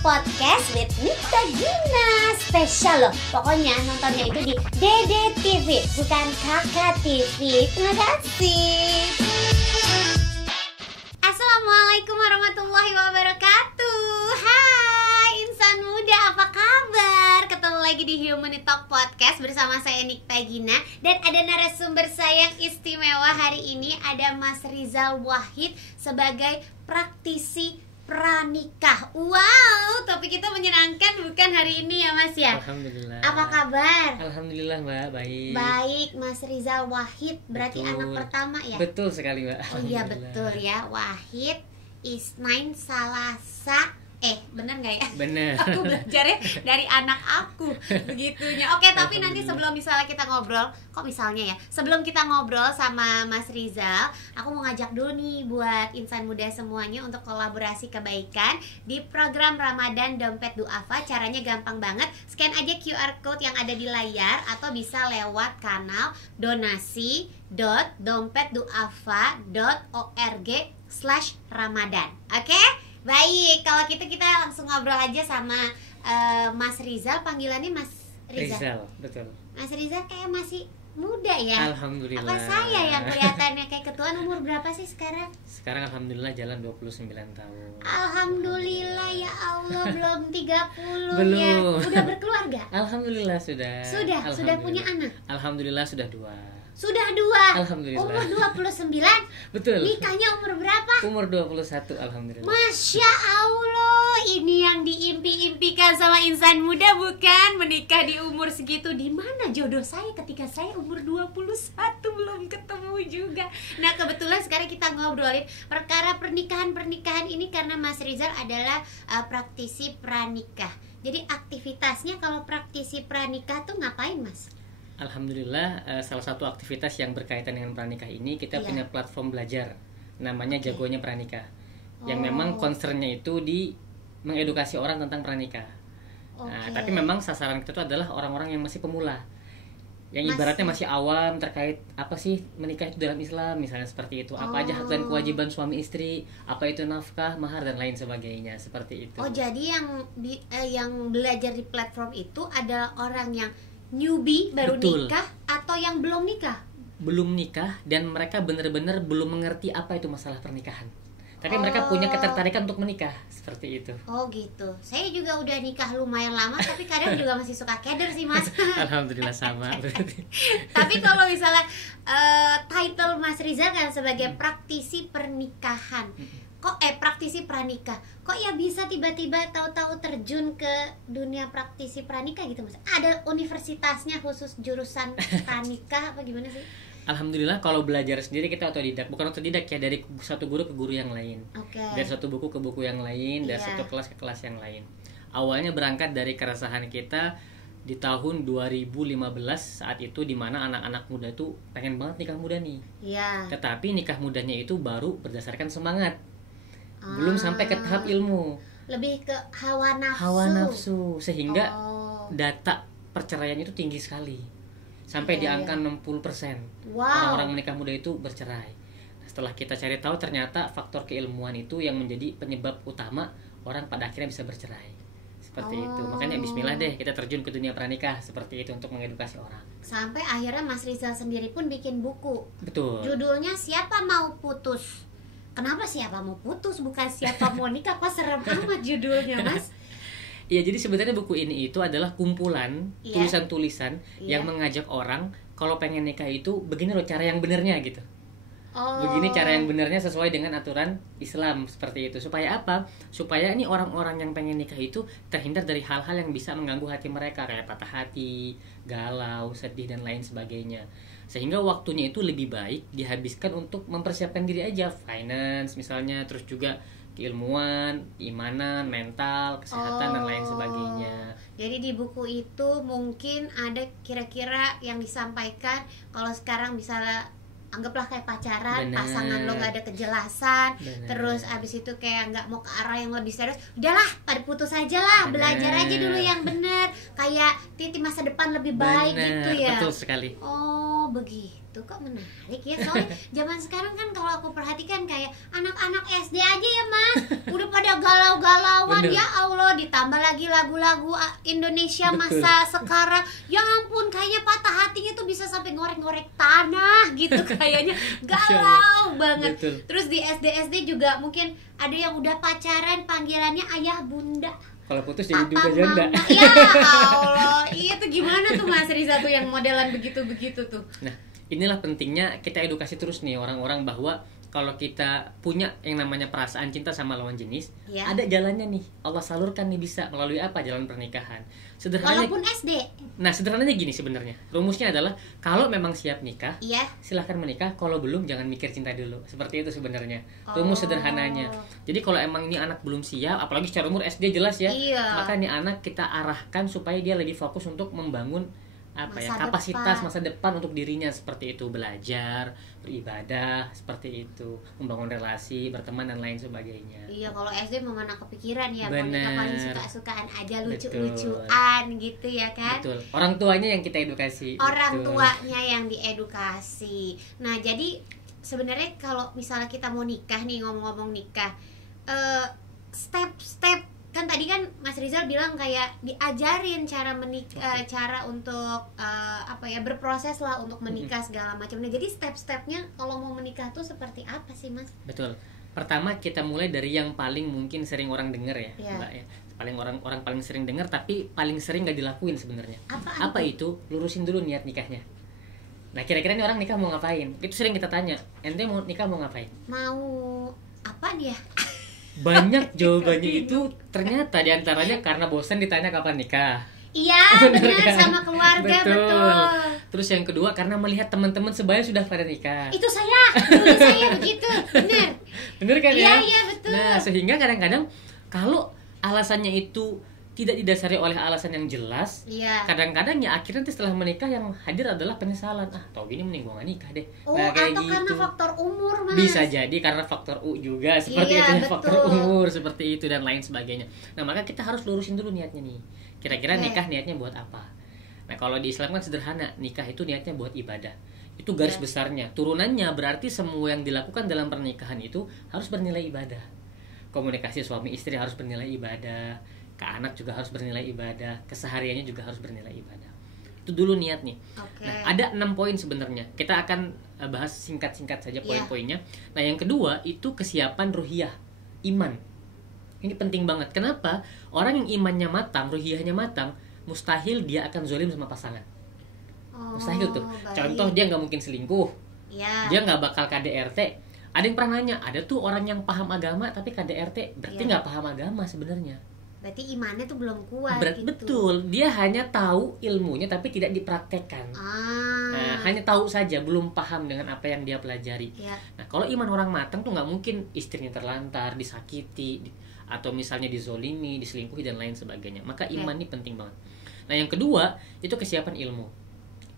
Podcast with Nikta Gina. Spesial loh, pokoknya nontonnya itu di Dede TV, bukan Kakak TV. Terima kasih. Assalamualaikum warahmatullahi wabarakatuh. Hai insan muda, apa kabar? Ketemu lagi di Humanity Talk Podcast bersama saya Nikta Gina. Dan ada narasumber saya yang istimewa hari ini. Ada Mas Rizal Wahid sebagai praktisi pranikah. Wow, topik kita menyenangkan bukan hari ini ya Mas ya? Alhamdulillah. Apa kabar? Alhamdulillah Mbak, baik. Baik, Mas Rizal Wahid berarti Betul. anak pertama ya? Betul sekali Mbak. Oh iya Alhamdulillah. betul ya, Wahid, Ismail, Salasa. Bener nggak ya? Bener. Aku belajarnya dari anak aku begitunya. Oke, tapi nanti sebelum misalnya kita ngobrol, sebelum kita ngobrol sama Mas Rizal, aku mau ngajak dulu nih buat insan muda semuanya untuk kolaborasi kebaikan di program Ramadan Dompet Duafa. Caranya gampang banget, scan aja QR code yang ada di layar atau bisa lewat kanal donasi.dompetduafa.org/Ramadan. Oke? Baik, kalau kita langsung ngobrol aja sama Mas Rizal. Panggilannya Mas Rizal. Rizal, betul. Mas Rizal kayak masih muda ya. Alhamdulillah. Apa saya yang kelihatannya kayak ketuaan? Umur berapa sih sekarang? Sekarang alhamdulillah jalan 29 tahun. Alhamdulillah ya Allah, belum 30 Belum. ya. Udah berkeluarga? Alhamdulillah sudah. Sudah punya anak? Alhamdulillah sudah 2. Sudah 2. Alhamdulillah. Umur 29. Betul. Nikahnya umur berapa? Umur 21 alhamdulillah. Masya Allah, ini yang diimpi-impikan sama insan muda bukan? Menikah di umur segitu. Di mana jodoh saya ketika saya umur 21 belum ketemu juga. Nah, kebetulan sekarang kita ngobrolin perkara pernikahan ini karena Mas Rizal adalah praktisi pranikah. Jadi aktivitasnya kalau praktisi pranikah tuh ngapain, Mas? Alhamdulillah, salah satu aktivitas yang berkaitan dengan pranikah ini kita punya platform belajar namanya Jagonya Pranikah, yang memang concernnya itu di mengedukasi orang tentang pranikah. Nah, tapi memang sasaran kita itu adalah orang-orang yang masih pemula, yang ibaratnya masih awam terkait apa sih menikah itu dalam Islam, misalnya seperti itu, apa aja hak dan kewajiban suami istri, apa itu nafkah, mahar dan lain sebagainya, seperti itu. Oh, jadi yang belajar di platform itu adalah orang yang newbie baru nikah atau yang belum nikah? Belum nikah dan mereka benar-benar belum mengerti apa itu masalah pernikahan. Tapi mereka punya ketertarikan untuk menikah, seperti itu. Oh gitu. Saya juga udah nikah lumayan lama tapi kadang juga masih suka keder sih Mas. Alhamdulillah sama. Tapi kalau misalnya title Mas Rizal kan sebagai praktisi pernikahan. Praktisi pranikah. Kok ya bisa tiba-tiba tahu-tahu terjun ke dunia praktisi pranikah gitu Mas? Ada universitasnya khusus jurusan pranikah apa gimana sih? Alhamdulillah kalau belajar sendiri kita otodidak, bukan otodidak ya, dari satu guru ke guru yang lain. Dari satu buku ke buku yang lain, dari satu kelas ke kelas yang lain. Awalnya berangkat dari keresahan kita di tahun 2015 saat itu, di mana anak-anak muda tuh pengen banget nikah muda nih. Iya. Tetapi nikah mudanya itu baru berdasarkan semangat. Belum sampai ke tahap ilmu. Lebih ke hawa nafsu sehingga data perceraian itu tinggi sekali. Sampai di angka 60%. Orang-orang menikah muda itu bercerai. Setelah kita cari tahu ternyata faktor keilmuan itu yang menjadi penyebab utama orang pada akhirnya bisa bercerai. Seperti itu. Makanya bismillah deh kita terjun ke dunia pranikah seperti itu untuk mengedukasi orang. Sampai akhirnya Mas Rizal sendiri pun bikin buku. Betul. Judulnya Siapa Mau Putus. Kenapa siapa mau putus, bukan siapa mau nikah? Kok serem amat judulnya, Mas? Iya, jadi sebenarnya buku ini itu adalah kumpulan tulisan-tulisan yang mengajak orang kalau pengen nikah itu begini loh cara yang benernya gitu. Begini cara yang benernya sesuai dengan aturan Islam, seperti itu. Supaya apa? Supaya ini orang-orang yang pengen nikah itu terhindar dari hal-hal yang bisa mengganggu hati mereka, kayak patah hati, galau, sedih dan lain sebagainya. Sehingga waktunya itu lebih baik dihabiskan untuk mempersiapkan diri aja, finance misalnya, terus juga keilmuan, imanan, mental, kesehatan dan lain sebagainya. Jadi di buku itu mungkin ada kira-kira yang disampaikan kalau sekarang misalnya anggaplah kayak pacaran, pasangan lo nggak ada kejelasan, terus abis itu kayak nggak mau ke arah yang lebih serius, udahlah pada putus aja lah, belajar aja dulu yang bener, kayak titi masa depan lebih baik gitu ya. Betul sekali. Oh begitu, kok menarik ya. Soalnya zaman sekarang kan kalau aku perhatikan kayak anak-anak SD aja ya mas, udah pada galau-galauan. Ya Allah, ditambah ditambah lagi lagu-lagu Indonesia masa sekarang, ya ampun, kayaknya patah hatinya tuh bisa sampai ngorek-ngorek tanah gitu kayaknya, galau banget. Betul. Terus di SD juga mungkin ada yang udah pacaran panggilannya ayah bunda, kalau putus jadi papa duda janda. mama. Ya Allah, iya tuh gimana tuh Mas Riza tuh yang modelan begitu-begitu tuh. Nah, inilah pentingnya kita edukasi terus nih orang-orang bahwa kalau kita punya yang namanya perasaan cinta sama lawan jenis, Ya. ada jalannya nih. Allah salurkan nih, bisa melalui apa? Jalan pernikahan. Sederhananya. Walaupun SD. Nah, sederhananya gini sebenarnya. Rumusnya adalah kalau memang siap nikah, Iya. silahkan menikah. Kalau belum, jangan mikir cinta dulu. Seperti itu sebenarnya. Rumus sederhananya. Jadi kalau emang ini anak belum siap, apalagi secara umur SD jelas ya, Iya. maka nih anak kita arahkan supaya dia lebih fokus untuk membangun Masa kapasitas depan. masa depan untuk dirinya, seperti itu, belajar, beribadah, seperti itu, membangun relasi, berteman dan lain sebagainya. Iya, kalau SD memang mana kepikiran ya, mau nikah Bener. paling suka-sukaan aja, Betul. lucu-lucuan gitu ya kan. Betul. Orang tuanya yang kita edukasi. Orang Betul. tuanya yang diedukasi. Nah, jadi sebenarnya kalau misalnya kita mau nikah nih, ngomong-ngomong nikah, step-step kan tadi kan Mas Rizal bilang kayak diajarin cara cara untuk berproses lah untuk menikah segala macam. Nah, jadi step-stepnya kalau mau menikah tuh seperti apa sih, Mas? Betul. Pertama kita mulai dari yang paling mungkin sering orang dengar ya, Iya. Mbak ya. Paling orang paling sering dengar tapi paling sering gak dilakuin sebenarnya. Apa itu? Lurusin dulu niat nikahnya. Nah, kira-kira nih orang nikah mau ngapain? Itu sering kita tanya. Ente mau nikah mau ngapain? Mau apa dia? Banyak jawabannya itu ternyata diantaranya karena bosan ditanya kapan nikah. Iya, benar, sama keluarga, betul. Terus yang kedua karena melihat teman-teman sebaya sudah pada nikah. Itu dulu saya begitu, benar. Bener kan ya? Iya, betul. Nah, sehingga kadang-kadang kalau alasannya itu tidak didasari oleh alasan yang jelas, Iya. kadang-kadang ya akhirnya nanti setelah menikah yang hadir adalah penyesalan. Tau gini mending gua gak nikah deh. Oh, Nah, kayak atau karena gitu. faktor umur, Mas. Bisa jadi karena faktor U juga seperti Iya, itu ya, betul. faktor umur seperti itu dan lain sebagainya. Nah, maka kita harus lurusin dulu niatnya nih. Kira-kira Oke. nikah niatnya buat apa? Nah, kalau di Islam kan sederhana, nikah itu niatnya buat ibadah. Itu garis Iya. besarnya. Turunannya berarti semua yang dilakukan dalam pernikahan itu harus bernilai ibadah. Komunikasi suami istri harus bernilai ibadah, ke anak juga harus bernilai ibadah, kesehariannya juga harus bernilai ibadah. Itu dulu niat nih. Oke. Nah, ada 6 poin sebenarnya. Kita akan bahas singkat-singkat saja poin-poinnya. Nah, yang kedua itu kesiapan ruhiyah, iman. Ini penting banget. Kenapa? Orang yang imannya matang, ruhiyahnya matang, mustahil dia akan zolim sama pasangan. Mustahil tuh. Baik. Contoh, dia nggak mungkin selingkuh. Iya. Dia nggak bakal KDRT. Ada yang pernah nanya, ada tuh orang yang paham agama tapi KDRT, berarti Iya. nggak paham agama sebenarnya. Berarti imannya tuh belum kuat gitu. Betul, dia hanya tahu ilmunya tapi tidak dipraktekkan. Nah, hanya tahu saja, belum paham dengan apa yang dia pelajari. Ya. Nah, kalau iman orang matang tuh nggak mungkin istrinya terlantar, disakiti, atau misalnya dizolimi, diselingkuhi dan lain sebagainya. Maka iman ini penting banget. Nah, yang kedua itu kesiapan ilmu.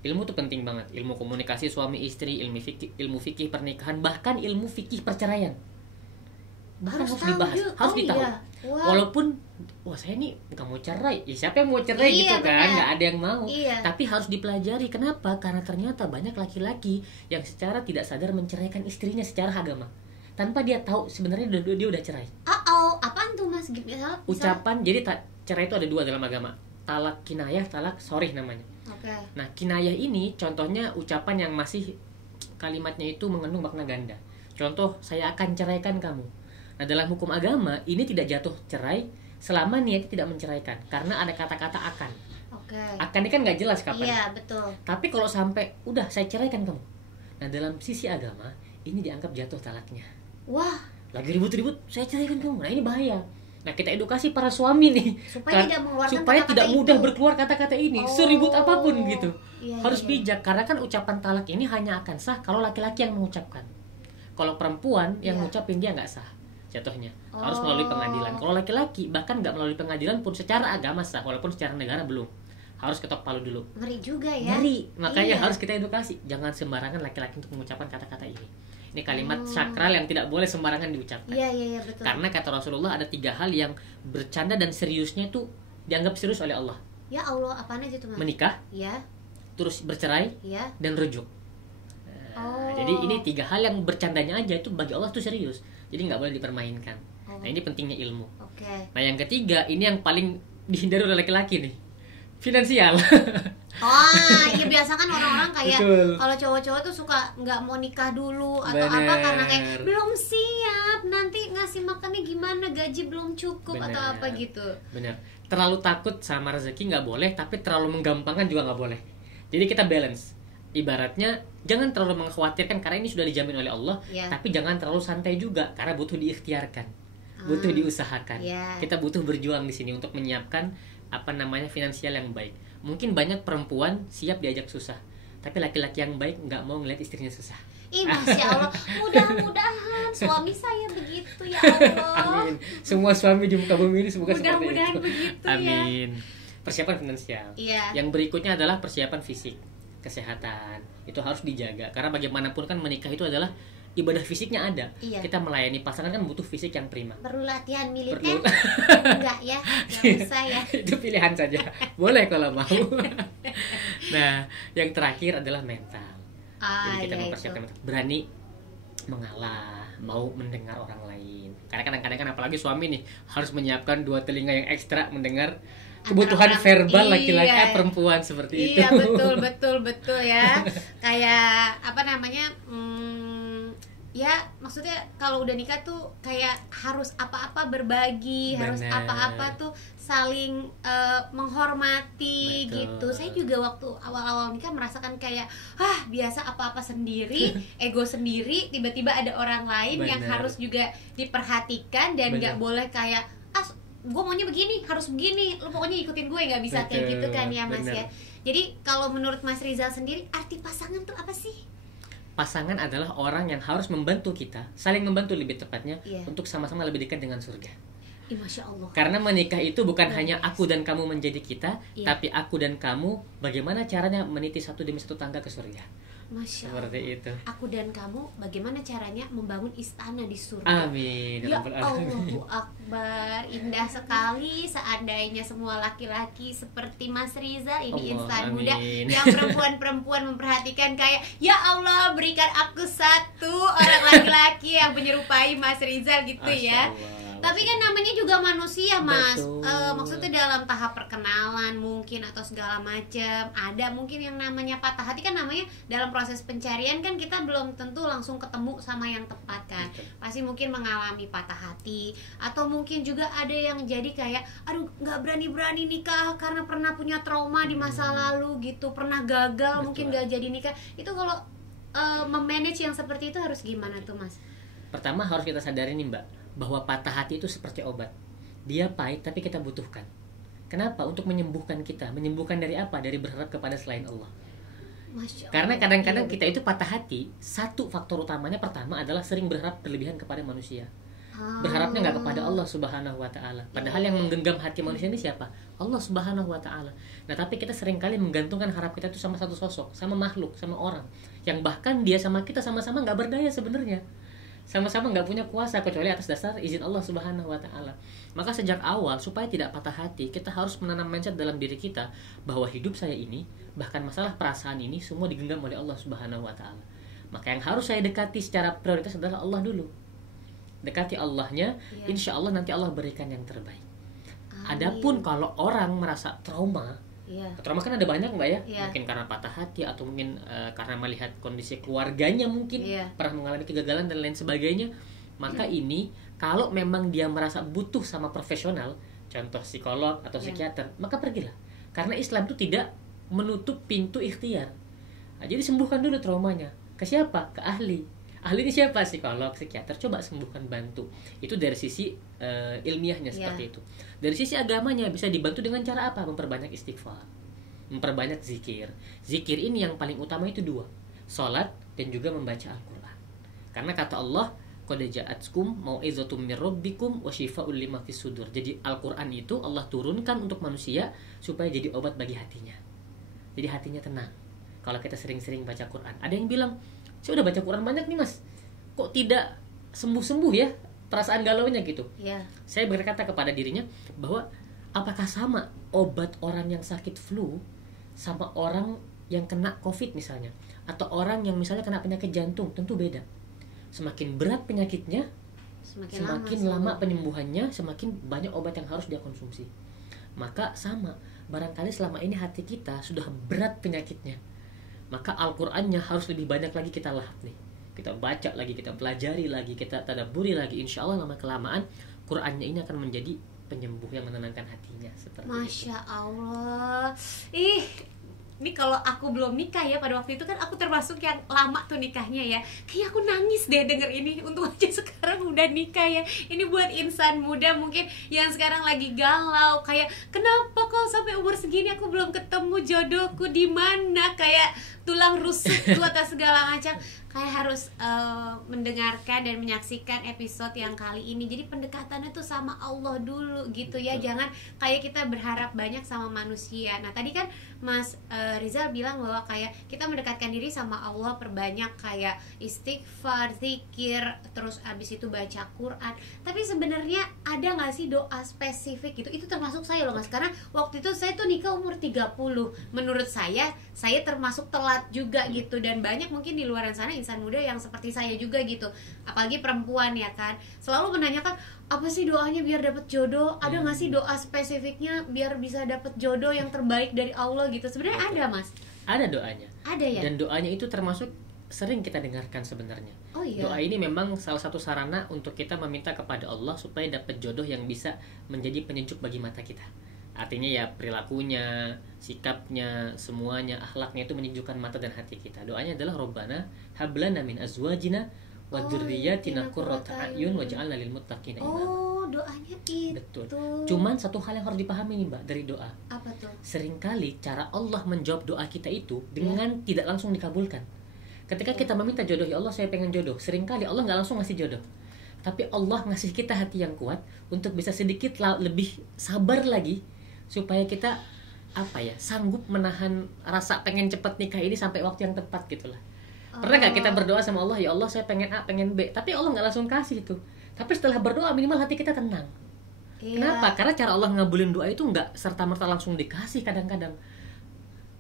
Ilmu tuh penting banget. Ilmu komunikasi suami istri, ilmu fikih pernikahan, bahkan ilmu fikih perceraian. Bahkan harus dibahas, harus ditahu. Iya. Wow. Walaupun saya nih nggak mau cerai, ya siapa yang mau cerai Iya, gitu kan, benar. nggak ada yang mau. Iya. Tapi harus dipelajari. Kenapa? Karena ternyata banyak laki-laki yang secara tidak sadar menceraikan istrinya secara agama, tanpa dia tahu sebenarnya dia udah cerai. Apaan tuh, Mas? Misal? Ucapan, jadi cerai itu ada 2 dalam agama, talak kinayah, talak sorih namanya. Oke. Nah, kinayah ini contohnya ucapan yang masih kalimatnya itu mengandung makna ganda. Contoh, saya akan ceraikan kamu. Nah, dalam hukum agama ini tidak jatuh cerai selama niatnya tidak menceraikan, karena ada kata-kata akan. Oke. Akan ini kan nggak jelas kapan. Iya, betul. Tapi kalau sampai udah saya ceraikan kamu, nah dalam sisi agama ini dianggap jatuh talaknya. Wah, Lagi ribut-ribut, saya ceraikan kamu. Nah, ini bahaya. Nah, kita edukasi para suami nih supaya tidak mengeluarkan supaya kata-kata tidak mudah itu. berkeluar kata-kata ini, Oh. seribut apapun gitu. Iya, Harus iya. bijak, karena kan ucapan talak ini hanya akan sah kalau laki-laki yang mengucapkan. Kalau perempuan yang Iya. ngucapin, dia nggak sah jatuhnya. Harus melalui pengadilan. Kalau laki-laki bahkan nggak melalui pengadilan pun secara agama sah, walaupun secara negara belum. Harus ketok palu dulu. Ngeri juga ya. Ngeri. Makanya Iya. harus kita edukasi. Jangan sembarangan laki-laki untuk mengucapkan kata-kata ini. Ini kalimat sakral yang tidak boleh sembarangan diucapkan. Iya, betul. Karena kata Rasulullah ada 3 hal yang bercanda dan seriusnya itu dianggap serius oleh Allah. Ya Allah, apaan aja tuh, Mas? Menikah, Ya, terus bercerai, ya. dan rujuk. Nah, jadi ini 3 hal yang bercandanya aja itu bagi Allah tuh serius. Jadi nggak boleh dipermainkan. Nah, ini pentingnya ilmu. Oke. Nah, yang ketiga, ini yang paling dihindari oleh laki-laki nih. Finansial. Oh, iya biasa kan orang-orang kayak Betul. kalau cowok-cowok tuh suka nggak mau nikah dulu atau Bener. apa karena kayak belum siap, nanti ngasih makannya gimana, gaji belum cukup Bener. atau apa gitu. Benar. Terlalu takut sama rezeki nggak boleh, tapi terlalu menggampangkan juga nggak boleh. Jadi kita balance. Ibaratnya jangan terlalu mengkhawatirkan karena ini sudah dijamin oleh Allah, tapi jangan terlalu santai juga karena butuh diikhtiarkan, butuh diusahakan. Kita butuh berjuang di sini untuk menyiapkan finansial yang baik. Mungkin banyak perempuan siap diajak susah, tapi laki-laki yang baik nggak mau ngeliat istrinya susah. Ih, Masya Allah, mudah-mudahan suami saya begitu ya Allah. Amin. Semua suami di muka bumi ini semoga seperti itu. Mudah-mudahan begitu. Amin. Persiapan finansial. Yang berikutnya adalah persiapan fisik, kesehatan. Itu harus dijaga karena bagaimanapun kan menikah itu adalah ibadah fisiknya ada. Kita melayani pasangan kan butuh fisik yang prima. Perlu latihan militer? Enggak ya, nggak usah ya. Itu pilihan saja. Boleh kalau mau. Nah, yang terakhir adalah mental. Jadi kita mempersiapkan mental. Berani mengalah, mau mendengar orang lain. Karena kadang-kadang kan apalagi suami nih harus menyiapkan 2 telinga yang ekstra mendengar kebutuhan verbal laki-laki perempuan seperti itu. Iya, betul ya. Kayak ya maksudnya kalau udah nikah tuh kayak harus apa-apa berbagi. Bener. Harus apa-apa tuh saling menghormati. Betul. Gitu. Saya juga waktu awal-awal nikah merasakan kayak biasa apa-apa sendiri, ego sendiri, tiba-tiba ada orang lain yang harus juga diperhatikan dan nggak boleh kayak gue maunya begini, harus begini, lu pokoknya ikutin gue, nggak bisa kayak gitu kan ya Mas ya. Jadi kalau menurut Mas Rizal sendiri arti pasangan tuh apa sih? Pasangan adalah orang yang harus membantu kita, saling membantu lebih tepatnya, untuk sama-sama lebih dekat dengan surga. Masya Allah. Karena menikah itu bukan hanya aku dan kamu menjadi kita, tapi aku dan kamu bagaimana caranya meniti satu demi satu tangga ke surga. Masya Allah. Seperti itu. Aku dan kamu bagaimana caranya membangun istana di surga. Amin. Ya Allahu Akbar. Indah sekali seandainya semua laki-laki seperti Mas Riza ini insan muda yang perempuan-perempuan memperhatikan kayak ya Allah berikan aku satu orang laki-laki yang menyerupai Mas Rizal gitu ya. Tapi kan namanya juga manusia Mas. Maksudnya dalam tahap perkenalan mungkin atau segala macam. Ada mungkin yang namanya patah hati kan namanya dalam proses pencarian kan kita belum tentu langsung ketemu sama yang tepat kan. Pasti mungkin mengalami patah hati. Atau mungkin juga ada yang jadi kayak aduh gak berani-berani nikah karena pernah punya trauma di masa lalu gitu. Pernah gagal mungkin gak jadi nikah. Itu kalau memanage yang seperti itu harus gimana tuh Mas? Pertama harus kita sadari nih Mbak, bahwa patah hati itu seperti obat. Dia pahit tapi kita butuhkan. Kenapa? Untuk menyembuhkan kita. Menyembuhkan dari apa? Dari berharap kepada selain Allah. Karena kadang-kadang kita itu patah hati, satu faktor utamanya pertama adalah sering berharap berlebihan kepada manusia. Berharapnya nggak kepada Allah Subhanahu wa Ta'ala. Padahal yang menggenggam hati manusia ini siapa? Allah Subhanahu wa Ta'ala. Nah, tapi kita seringkali menggantungkan harap kita itu sama satu sosok, sama makhluk, sama orang yang bahkan dia sama kita sama-sama nggak berdaya sebenarnya. Sama-sama nggak punya kuasa kecuali atas dasar izin Allah Subhanahu wa Ta'ala. Maka sejak awal supaya tidak patah hati, kita harus menanam mindset dalam diri kita bahwa hidup saya ini, bahkan masalah perasaan ini semua digenggam oleh Allah Subhanahu wa Ta'ala. Maka yang harus saya dekati secara prioritas adalah Allah dulu. Dekati Allahnya, insya Allah nanti Allah berikan yang terbaik. Adapun kalau orang merasa trauma, trauma kan ada banyak Mbak ya, mungkin karena patah hati atau mungkin karena melihat kondisi keluarganya mungkin pernah mengalami kegagalan dan lain sebagainya. Maka ini kalau memang dia merasa butuh sama profesional, contoh psikolog atau psikiater, maka pergilah. Karena Islam itu tidak menutup pintu ikhtiar. Nah, jadi sembuhkan dulu traumanya. Ke siapa? Ke ahli. Ahli ini siapa? Psikolog, psikiater. Coba sembuhkan, bantu. Itu dari sisi ilmiahnya seperti itu. Dari sisi agamanya bisa dibantu dengan cara apa? Memperbanyak istighfar, memperbanyak zikir. Zikir ini yang paling utama itu 2, salat dan juga membaca Al-Quran. Karena kata Allah, qad ja'atkum mau'izatum mir rabbikum wa syifaa'un lima fis sudur. Jadi Al-Quran itu Allah turunkan untuk manusia supaya jadi obat bagi hatinya. Jadi hatinya tenang. Kalau kita sering-sering baca Quran. Ada yang bilang, saya udah baca Quran banyak nih Mas, kok tidak sembuh-sembuh ya perasaan galaunya gitu. Saya berkata kepada dirinya bahwa apakah sama obat orang yang sakit flu sama orang yang kena COVID misalnya, atau orang yang misalnya kena penyakit jantung? Tentu beda. Semakin berat penyakitnya, semakin lama penyembuhannya, semakin banyak obat yang harus dia konsumsi. Maka sama, barangkali selama ini hati kita sudah berat penyakitnya, maka Al-Qur'annya harus lebih banyak lagi kita lahap nih. Kita baca lagi, kita pelajari lagi, kita tadabburi lagi. Insya Allah lama kelamaan Qur'annya ini akan menjadi penyembuh yang menenangkan hatinya. Seperti Masya Allah. Ini kalau aku belum nikah ya, pada waktu itu kan aku termasuk yang lama tuh nikahnya ya. Kayak aku nangis deh denger ini. Untung aja sekarang udah nikah ya. Ini buat insan muda mungkin yang sekarang lagi galau, kayak kenapa kok sampai umur segini aku belum ketemu jodohku di mana, kayak tulang rusuk atau segala macam. Kayak harus mendengarkan dan menyaksikan episode yang kali ini. Jadi pendekatannya tuh sama Allah dulu gitu ya. Jangan kayak kita berharap banyak sama manusia. Nah tadi kan Mas Rizal bilang bahwa kayak kita mendekatkan diri sama Allah, perbanyak kayak istighfar, zikir, terus abis itu baca Quran. Tapi sebenarnya ada gak sih doa spesifik gitu? Itu termasuk saya loh Mas, karena waktu itu saya tuh nikah umur 30. Menurut saya termasuk telat juga gitu. Dan banyak mungkin di luar sana insan muda yang seperti saya juga gitu, apalagi perempuan ya kan, selalu menanyakan apa sih doanya biar dapet jodoh, ada nggak sih doa spesifiknya biar bisa dapet jodoh yang terbaik dari Allah gitu. Sebenarnya ada Mas? Ada doanya. Ada ya. Dan doanya itu termasuk sering kita dengarkan sebenarnya. Oh iya. Doa ini memang salah satu sarana untuk kita meminta kepada Allah supaya dapat jodoh yang bisa menjadi penyejuk bagi mata kita. Artinya ya perilakunya, sikapnya, semuanya, akhlaknya itu menyejukkan mata dan hati kita. Doanya adalah Rabbana hablana min azwajina wa dzurriyyatina qurrata a'yun waj'alna lil muttaqina imama. Oh, doanya itu. Betul. Cuman satu hal yang harus dipahami nih Mbak dari doa. Apa tuh? Seringkali cara Allah menjawab doa kita itu dengan tidak langsung dikabulkan. Ketika kita meminta jodoh, ya Allah saya pengen jodoh, seringkali Allah nggak langsung ngasih jodoh. Tapi Allah ngasih kita hati yang kuat untuk bisa sedikit lebih sabar lagi, supaya kita sanggup menahan rasa pengen cepet nikah ini sampai waktu yang tepat gitulah. Pernah nggak kita berdoa sama Allah, ya Allah saya pengen A, pengen B, tapi Allah nggak langsung kasih itu. Tapi setelah berdoa minimal hati kita tenang. Iya. Kenapa? Karena cara Allah ngabulin doa itu nggak serta-merta langsung dikasih kadang-kadang.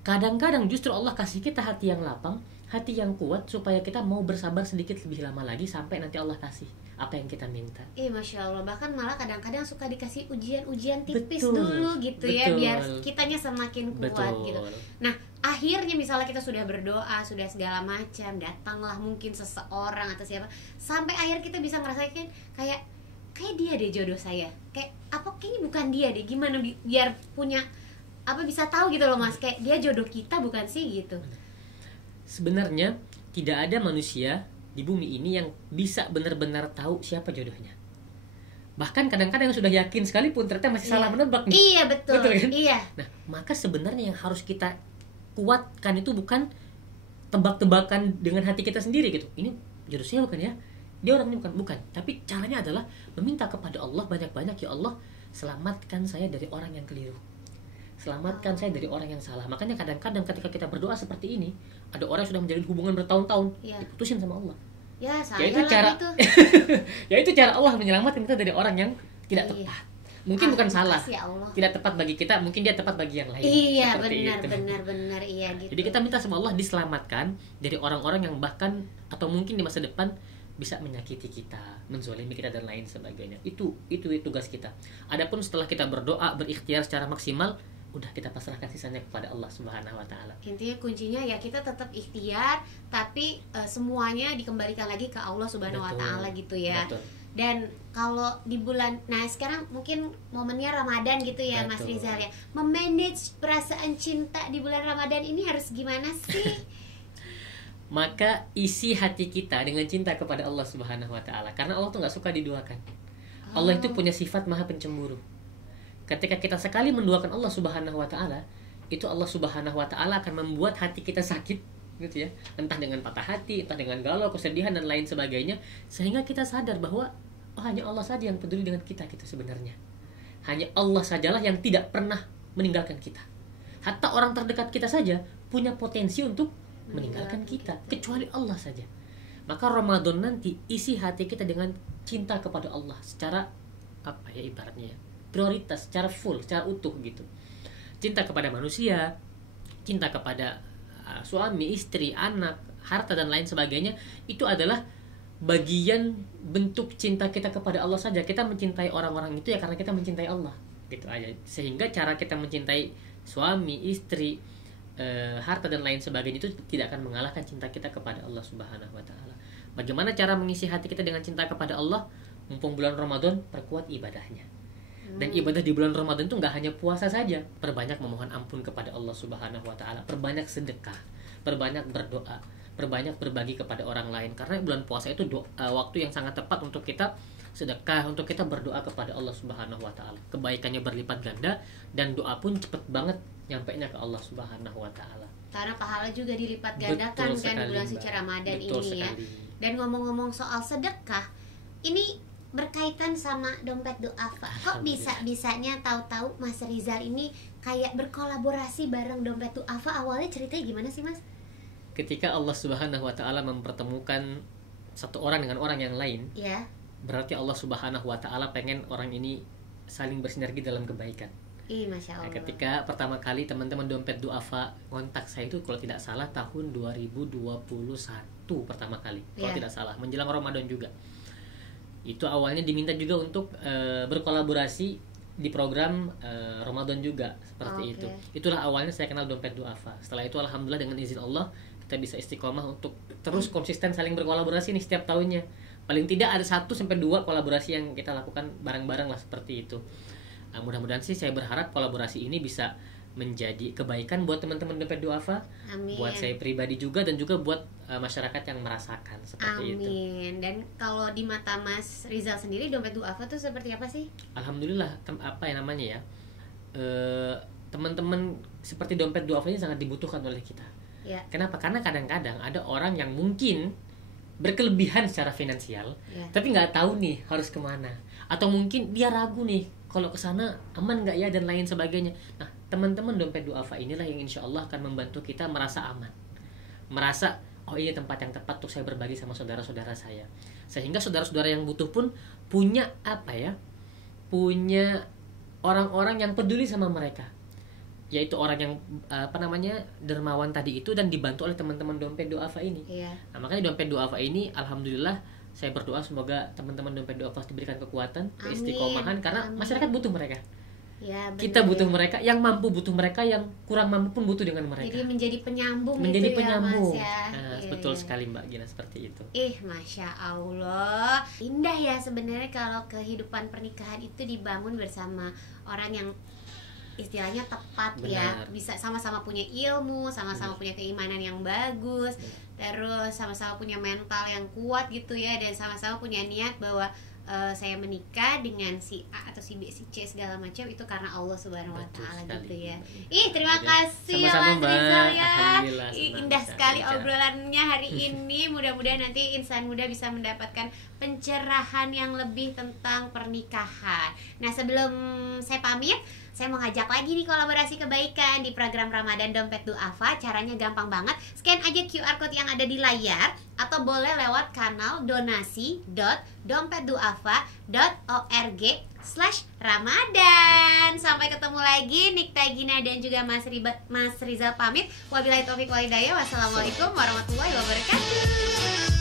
Kadang-kadang justru Allah kasih kita hati yang lapang, hati yang kuat, supaya kita mau bersabar sedikit lebih lama lagi sampai nanti Allah kasih apa yang kita minta. Masya Allah, bahkan malah kadang-kadang suka dikasih ujian-ujian tipis dulu gitu ya, biar kitanya semakin kuat gitu. Nah akhirnya misalnya kita sudah berdoa, sudah segala macam, datanglah mungkin seseorang atau siapa, sampai akhir kita bisa ngerasain kayak dia deh jodoh saya, kayaknya bukan dia deh, gimana biar punya bisa tahu gitu loh Mas, kayak dia jodoh kita bukan sih gitu. Sebenarnya tidak ada manusia di bumi ini yang bisa benar-benar tahu siapa jodohnya. Bahkan kadang-kadang yang sudah yakin sekalipun ternyata masih salah menebak nih. Iya betul kan? Iya. Nah maka sebenarnya yang harus kita kuatkan itu bukan tebak-tebakan dengan hati kita sendiri gitu. Ini jodoh saya bukan ya? Dia orangnya bukan. Tapi caranya adalah meminta kepada Allah banyak-banyak, ya Allah selamatkan saya dari orang yang keliru. Selamatkan saya dari orang yang salah. Makanya kadang-kadang ketika kita berdoa seperti ini, ada orang yang sudah menjalin hubungan bertahun-tahun, diputusin sama Allah. Ya, saya itu cara itu. Ya itu cara Allah menyelamatkan kita dari orang yang tidak tepat. Mungkin bukan salah, tidak tepat bagi kita, mungkin dia tepat bagi yang lain. Iya, benar, iya gitu. Jadi kita minta sama Allah diselamatkan dari orang-orang yang bahkan atau mungkin di masa depan bisa menyakiti kita, menzolimi kita dan lain sebagainya. Itu tugas kita. Adapun setelah kita berdoa, berikhtiar secara maksimal, udah kita pasrahkan sisanya kepada Allah Subhanahu wa taala. Intinya kuncinya ya kita tetap ikhtiar, tapi semuanya dikembalikan lagi ke Allah Subhanahu wa taala gitu ya. Betul. Dan kalau di bulan, nah sekarang mungkin momennya Ramadan gitu ya. Betul. Mas Rizal ya, memanage perasaan cinta di bulan Ramadan ini harus gimana sih? Maka isi hati kita dengan cinta kepada Allah Subhanahu wa taala, karena Allah tuh nggak suka diduakan. Allah itu punya sifat maha pencemburu. Ketika kita sekali menduakan Allah Subhanahu wa taala, itu Allah Subhanahu wa taala akan membuat hati kita sakit gitu ya. Entah dengan patah hati, entah dengan galau, kesedihan dan lain sebagainya, sehingga kita sadar bahwa hanya Allah saja yang peduli dengan kita gitu sebenarnya. Hanya Allah sajalah yang tidak pernah meninggalkan kita. Hatta orang terdekat kita saja punya potensi untuk meninggalkan kita, kecuali Allah saja. Maka Ramadan nanti isi hati kita dengan cinta kepada Allah secara ibaratnya ya, prioritas, secara full, secara utuh gitu. Cinta kepada manusia, cinta kepada suami, istri, anak, harta dan lain sebagainya, itu adalah bagian bentuk cinta kita kepada Allah saja. Kita mencintai orang-orang itu ya karena kita mencintai Allah, gitu aja. Sehingga cara kita mencintai suami, istri, harta dan lain sebagainya itu tidak akan mengalahkan cinta kita kepada Allah Subhanahu wa taala. Bagaimana cara mengisi hati kita dengan cinta kepada Allah? Mumpung bulan Ramadan, perkuat ibadahnya. Dan ibadah di bulan Ramadan itu nggak hanya puasa saja. Perbanyak memohon ampun kepada Allah Subhanahu wa taala, perbanyak sedekah, perbanyak berdoa, perbanyak berbagi kepada orang lain. Karena bulan puasa itu waktu yang sangat tepat untuk kita sedekah, untuk kita berdoa kepada Allah Subhanahu wa taala. Kebaikannya berlipat ganda dan doa pun cepet banget nyampainya ke Allah Subhanahu wa taala. Karena pahala juga dilipat gandakan kan di bulan suci Ramadan ini ya. Dan ngomong-ngomong soal sedekah, ini berkaitan sama dompet duafa. Kok bisa-bisanya tahu-tahu Mas Rizal ini kayak berkolaborasi bareng dompet duafa? Awalnya ceritanya gimana sih, Mas? Ketika Allah Subhanahu wa taala mempertemukan satu orang dengan orang yang lain, ya, berarti Allah Subhanahu wa taala pengen orang ini saling bersinergi dalam kebaikan. Masya Allah. Nah, ketika pertama kali teman-teman dompet duafa kontak saya itu kalau tidak salah tahun 2021 pertama kali, kalau tidak salah, menjelang Ramadan juga. Itu awalnya diminta juga untuk berkolaborasi di program Ramadan juga seperti itu. Itulah awalnya saya kenal dompet duafa. Setelah itu alhamdulillah dengan izin Allah kita bisa istiqomah untuk terus konsisten saling berkolaborasi nih setiap tahunnya. Paling tidak ada 1-2 kolaborasi yang kita lakukan bareng-bareng lah seperti itu. Mudah-mudahan sih saya berharap kolaborasi ini bisa menjadi kebaikan buat teman-teman dompet duafa, buat saya pribadi juga dan juga buat masyarakat yang merasakan seperti itu. Amin. Dan kalau di mata Mas Rizal sendiri dompet duafa tuh seperti apa sih? Alhamdulillah, apa yang namanya ya, teman-teman seperti dompet duafa ini sangat dibutuhkan oleh kita. Ya. Kenapa? Karena kadang-kadang ada orang yang mungkin berkelebihan secara finansial, tapi nggak tahu nih harus kemana, atau mungkin dia ragu nih kalau kesana aman nggak ya dan lain sebagainya. Nah, teman-teman dompet duafa inilah yang insya Allah akan membantu kita merasa aman, merasa oh ini tempat yang tepat untuk saya berbagi sama saudara-saudara saya, sehingga saudara-saudara yang butuh pun punya punya orang-orang yang peduli sama mereka, yaitu orang yang dermawan tadi itu dan dibantu oleh teman-teman dompet duafa ini. Nah, makanya dompet duafa ini alhamdulillah saya berdoa semoga teman-teman dompet duafa diberikan kekuatan, keistiqomahan, karena masyarakat butuh mereka. Ya, kita butuh mereka, yang mampu butuh mereka, yang kurang mampu pun butuh dengan mereka. Jadi menjadi penyambung, penyambung. Ya, Mas, ya. Nah, betul sekali Mbak Gina, seperti itu. Masya Allah, indah ya sebenarnya kalau kehidupan pernikahan itu dibangun bersama orang yang istilahnya tepat. Benar. Ya, bisa sama-sama punya ilmu, sama-sama punya keimanan yang bagus. Terus sama-sama punya mental yang kuat gitu ya, dan sama-sama punya niat bahwa saya menikah dengan si A atau si B, si C segala macam itu karena Allah Subhanahu wa taala gitu ya. Terima kasih ya Mas Rizal ya. Indah sekali obrolannya hari ini. Mudah-mudahan nanti insan muda bisa mendapatkan pencerahan yang lebih tentang pernikahan. Nah, sebelum saya pamit, saya mau ngajak lagi nih kolaborasi kebaikan di program Ramadan Dompet Duafa. Caranya gampang banget. Scan aja QR code yang ada di layar atau boleh lewat kanal donasi.dompetduafa.org/Ramadan. Sampai ketemu lagi. Nikta Gina dan juga Mas Rizal pamit. Wabillahi taufiq wal hidayah. Wassalamualaikum warahmatullahi wabarakatuh.